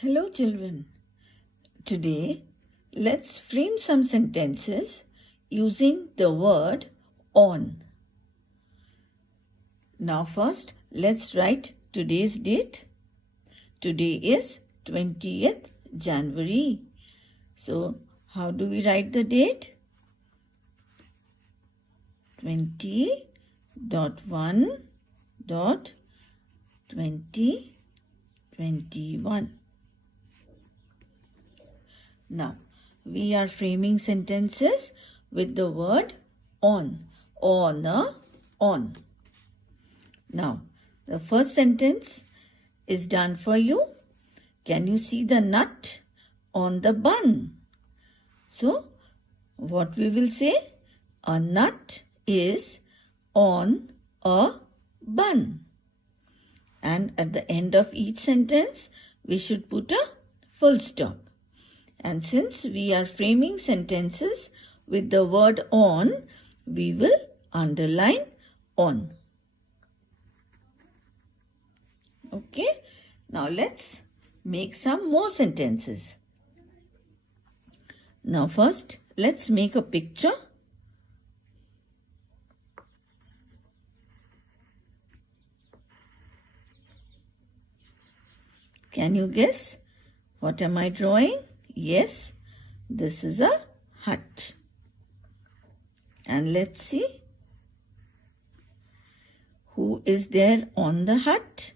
Hello children. Today let's frame some sentences using the word on. Now first let's write today's date. Today is 20th January. So how do we write the date? 20.1.2021. Now, we are framing sentences with the word on. On. Now, the first sentence is done for you. Can you see the nut on the bun? So, what we will say? A nut is on a bun. And at the end of each sentence, we should put a full stop. And since we are framing sentences with the word on, we will underline on. Okay, now let's make some more sentences. Now first, let's make a picture. Can you guess? What am I drawing? Yes, this is a hut. And let's see. Who is there on the hut?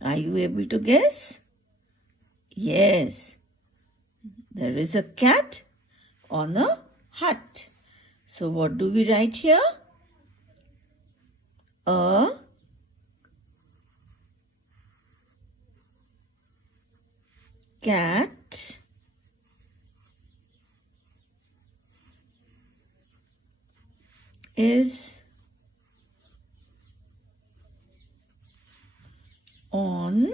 Are you able to guess? Yes, there is a cat on a hut. So what do we write here? A cat is on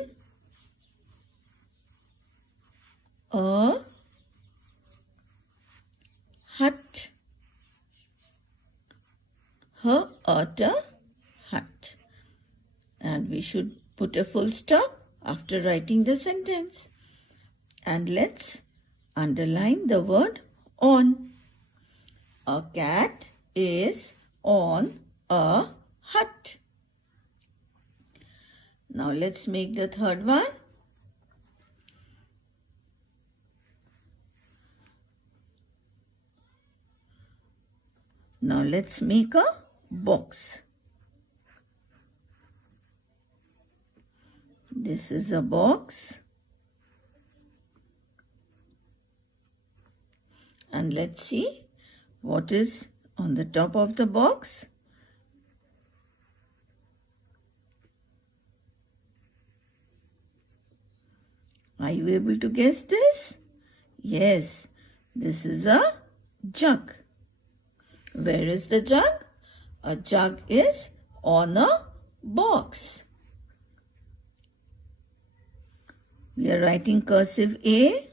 a hut. Her at a hut. And we should put a full stop after writing the sentence. And let's underline the word on. A cat is on a hut. Now let's make the third one. Now let's make a box. This is a box. And let's see what is on the top of the box. Are you able to guess this? Yes, this is a jug. Where is the jug? A jug is on a box. We are writing cursive A.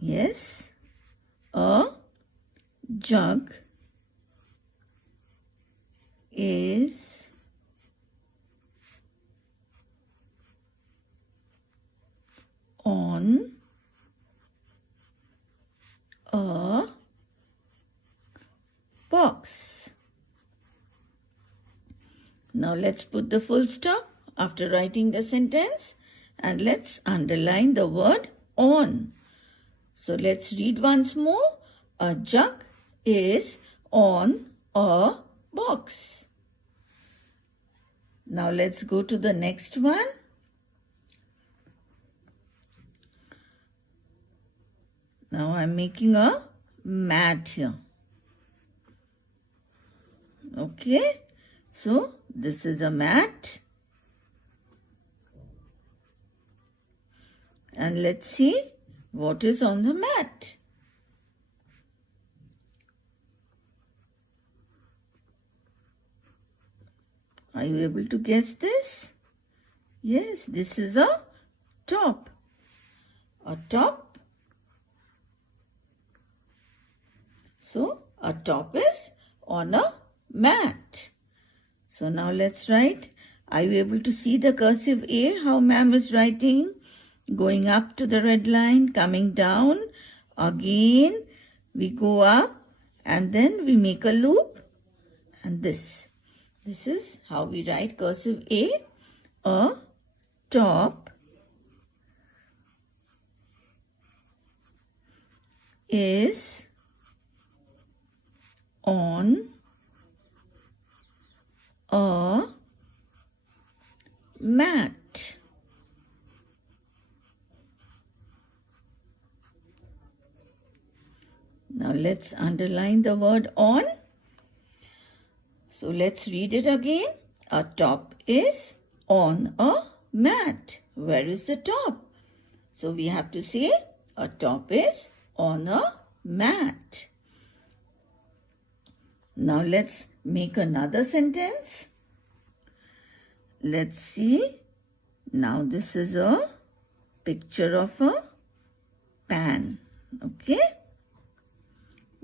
Yes, a jug is on a box. Now let's put the full stop after writing the sentence and let's underline the word on. So let's read once more. A jug is on a box. Now let's go to the next one. Now I'm making a mat here. Okay, so this is a mat. And let's see what is on the mat. Are you able to guess this? Yes, this is a top. A top. So, a top is on a mat. So now let's write. Are you able to see the cursive A, how ma'am is writing? Going up to the red line, coming down. Again, we go up and then we make a loop. And this is how we write cursive A. A top is on a mat. Now let's underline the word on. So let's read it again. A top is on a mat. Where is the top? So we have to say a top is on a mat. Now let's make another sentence. Let's see. Now this is a picture of a pan. Okay.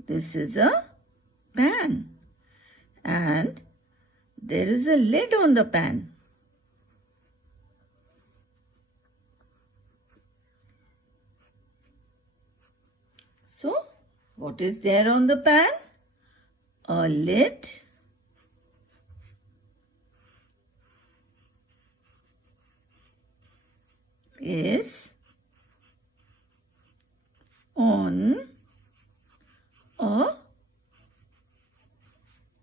This is a pan. And there is a lid on the pan. So, what is there on the pan? A lid is on a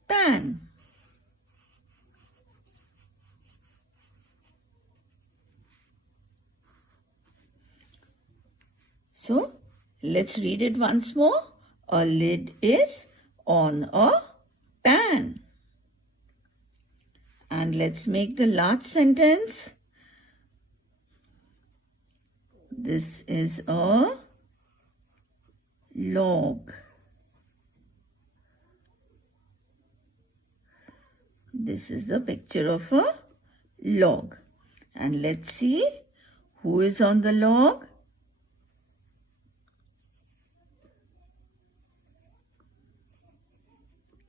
pan. So, let's read it once more. A lid is on a pan. And let's make the last sentence. This is a log. This is the picture of a log. And let's see who is on the log.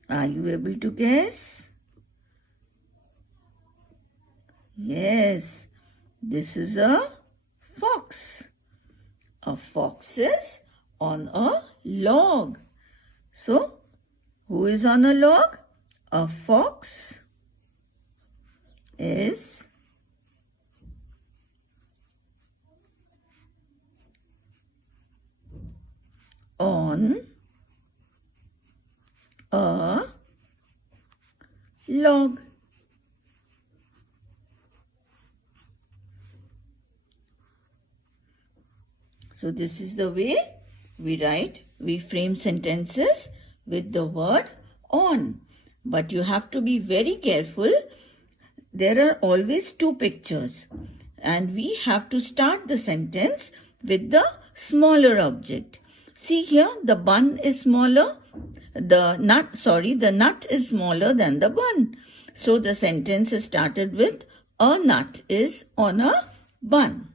Are you able to guess? Yes, this is a fox. A fox is on a log. So, who is on a log? A fox is on a log. So this is the way we frame sentences with the word on. But you have to be very careful. There are always two pictures. And we have to start the sentence with the smaller object. See here, the bun is smaller. The nut is smaller than the bun. So the sentence is started with a nut is on a bun.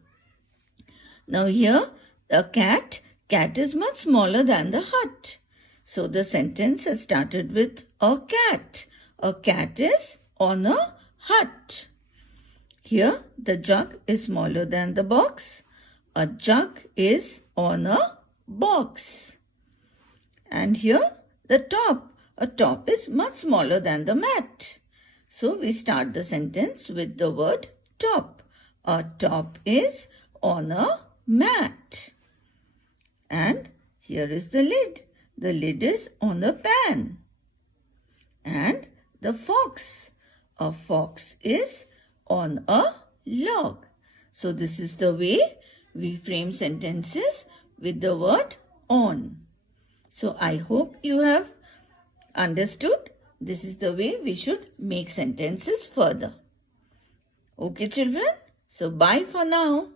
Now here, a cat is much smaller than the hut. So the sentence is started with a cat. A cat is on a hut. Here, the jug is smaller than the box. A jug is on a box. And here, the top. A top is much smaller than the mat. So we start the sentence with the word top. A top is on a mat. And here is the lid. The lid is on a pan. And the fox. A fox is on a log. So this is the way we frame sentences with the word on. So I hope you have understood. This is the way we should make sentences further. Okay, children? So bye for now.